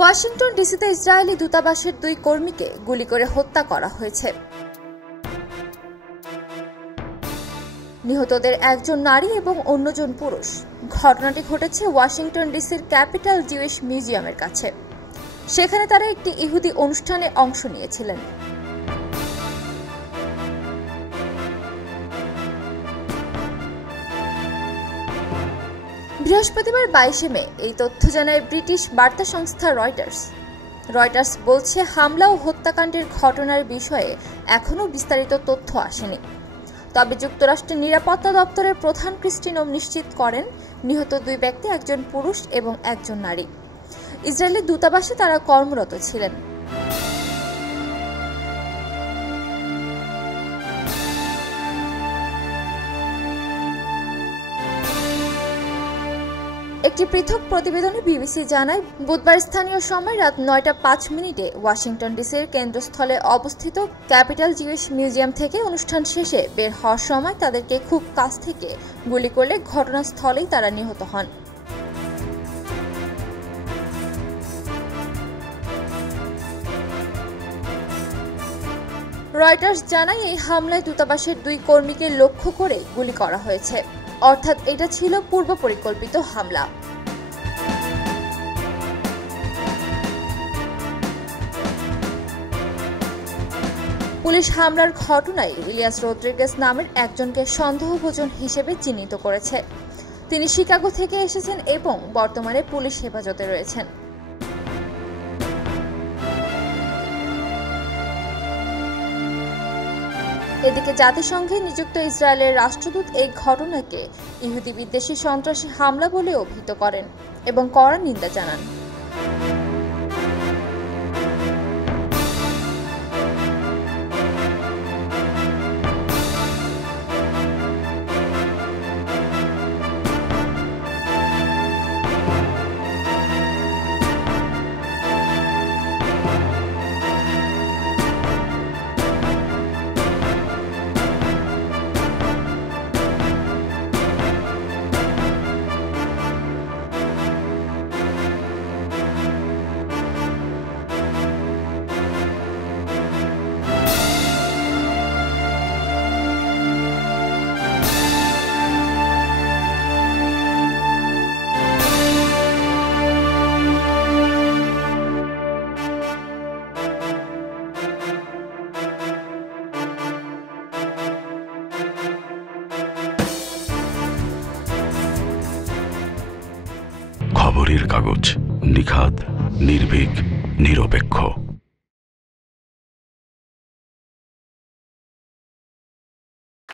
Washington ডিসিতে Israeli দূতাবাসের 2 কর্মীকে গুলি করে হত্যা করা হয়েছে। নিহতদের একজন নারী এবং অন্যজন পুরুষ। ঘটনাটি ঘটেছে ওয়াশিংটন ডিসির ক্যাপিটাল জিউইশ মিউজিয়ামের কাছে। সেখানে তারা একটি ইহুদি অনুষ্ঠানে অংশ নিয়েছিলেন। বৃহস্পতিবার 22 মে এই তথ্য জানায় ব্রিটিশ বার্তা সংস্থা রয়টার্স বলছে, হামলা ও হত্যাকাণ্ডের ঘটনার বিষয়ে এখনও বিস্তারিত তথ্য আসেনি। তবে যুক্তরাষ্ট্রের নিরাপত্তা দপ্তরের প্রধান ক্রিস্টি নোম নিশ্চিত করেন, নিহত 2 ব্যক্তি একজন পুরুষ এবং একজন নারী। ইসরায়েলি দূতাবাসে তারা কর্মরত ছিলেন। একটি পৃথক প্রতিবেদনে বিবিসি জানায়, বুধবার স্থানীয় সময় রাত 9:05 ওয়াশিংটন ডিসির কেন্দ্রস্থলে অবস্থিত ক্যাপিটাল জিউইশ মিউজিয়াম থেকে অনুষ্ঠান শেষে বের হওয়ার সময় তাদেরকে খুব কাছ থেকে গুলি করলে ঘটনাস্থলেই তারা নিহত হন। রয়টার্স জানায়, এই হামলায় দূতাবাসের 2 কর্মীকে লক্ষ্য করে গুলি করা হয়েছে, অর্থাৎ এটা ছিল পূর্ব পরিকল্পিত হামলা। পুলিশ হামলার ঘটনায় ইলিয়াস রদ্রিগেজ নামের একজনকে সন্দেহভাজন হিসেবে চিহ্নিত করেছে। তিনি শিকাগো থেকে এসেছেন এবং বর্তমানে পুলিশ হেফাজতে রয়েছেন। এদিকে জাতিসংঘে নিযুক্ত ইসরায়েলের রাষ্ট্রদূত এই ঘটনাকে ইহুদি বিদ্বেষী সন্ত্রাসী হামলা বলে অভিহিত করেন এবং কড়া নিন্দা জানান। খবরের কাগজ, নিখাদ, নির্ভীক, নিরপেক্ষ।